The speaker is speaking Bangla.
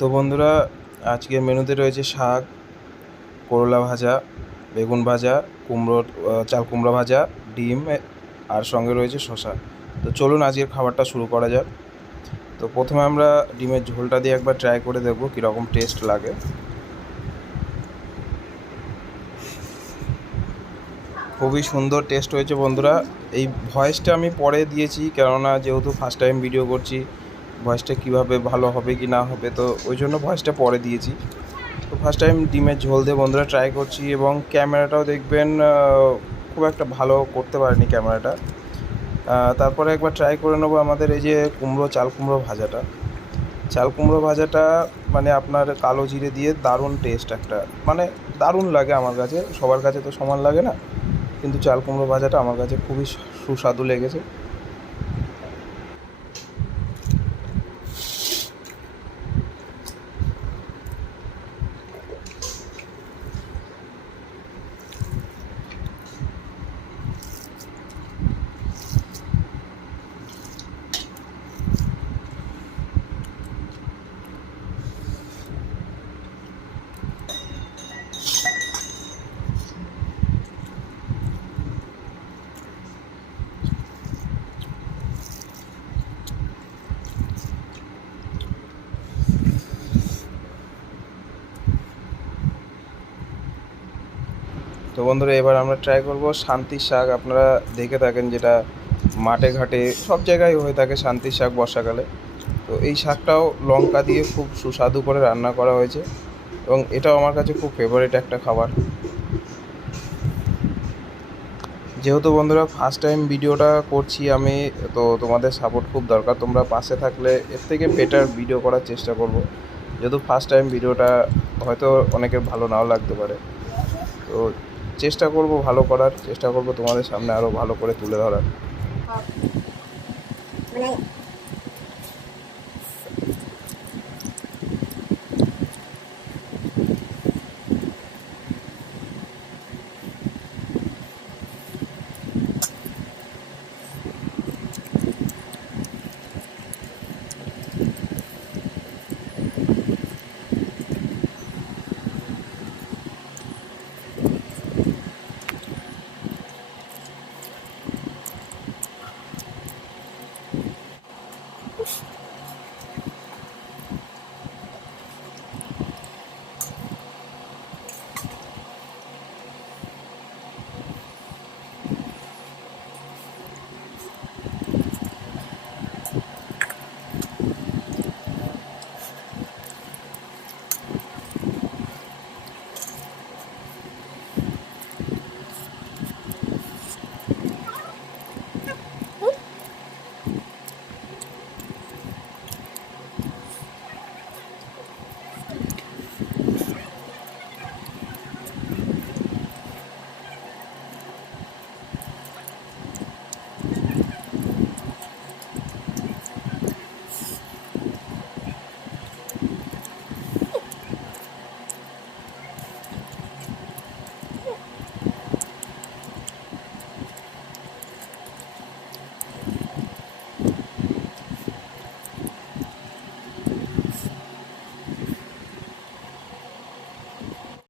তো বন্ধুরা, আজকের মেনুতে রয়েছে শাক, করলা ভাজা, বেগুন ভাজা, কুমড়োর চাল কুমড়ো ভাজা, ডিম আর সঙ্গে রয়েছে শসা। তো চলুন আজকের খাবারটা শুরু করা যাক। তো প্রথমে আমরা ডিমের ঝোলটা দিয়ে একবার ট্রাই করে দেখব কীরকম টেস্ট লাগে। খুবই সুন্দর টেস্ট হয়েছে বন্ধুরা। এই ভয়েসটা আমি পরে দিয়েছি, কেননা যেহেতু ফার্স্ট টাইম ভিডিও করছি, ভয়েসটা কীভাবে ভালো হবে কি না হবে, তো ওই জন্য ভয়েসটা পরে দিয়েছি। তো ফার্স্ট টাইম ডিমের ঝোল দিয়ে বন্ধুরা ট্রাই করছি, এবং ক্যামেরাটাও দেখবেন খুব একটা ভালো করতে পারিনি ক্যামেরাটা। তারপরে একবার ট্রাই করে নেবো আমাদের এই যে চাল কুমড়ো ভাজাটা। চাল কুমড়ো ভাজাটা মানে আপনার কালো জিরে দিয়ে দারুণ টেস্ট একটা, মানে দারুণ লাগে আমার কাছে, সবার কাছে তো সমান লাগে না, কিন্তু চাল কুমড়ো ভাজাটা আমার কাছে খুবই সুস্বাদু লেগেছে। তো বন্ধুরা, এবার আমরা ট্রাই করব শান্তির শাক। আপনারা দেখে থাকেন যেটা মাঠে ঘাটে সব জায়গায় হয়ে থাকে, শান্তির শাক বর্ষাকালে। তো এই শাকটাও লঙ্কা দিয়ে খুব সুস্বাদু করে রান্না করা হয়েছে, এবং এটাও আমার কাছে খুব ফেভারিট একটা খাবার। যেহেতু বন্ধুরা ফার্স্ট টাইম ভিডিওটা করছি আমি, তো তোমাদের সাপোর্ট খুব দরকার। তোমরা পাশে থাকলে এর থেকে বেটার ভিডিও করার চেষ্টা করব। যেহেতু ফার্স্ট টাইম ভিডিওটা হয়তো অনেকের ভালো নাও লাগতে পারে, তো চেষ্টা করব ভালো করার, চেষ্টা করব তোমাদের সামনে আরও ভালো করে তুলে ধরার।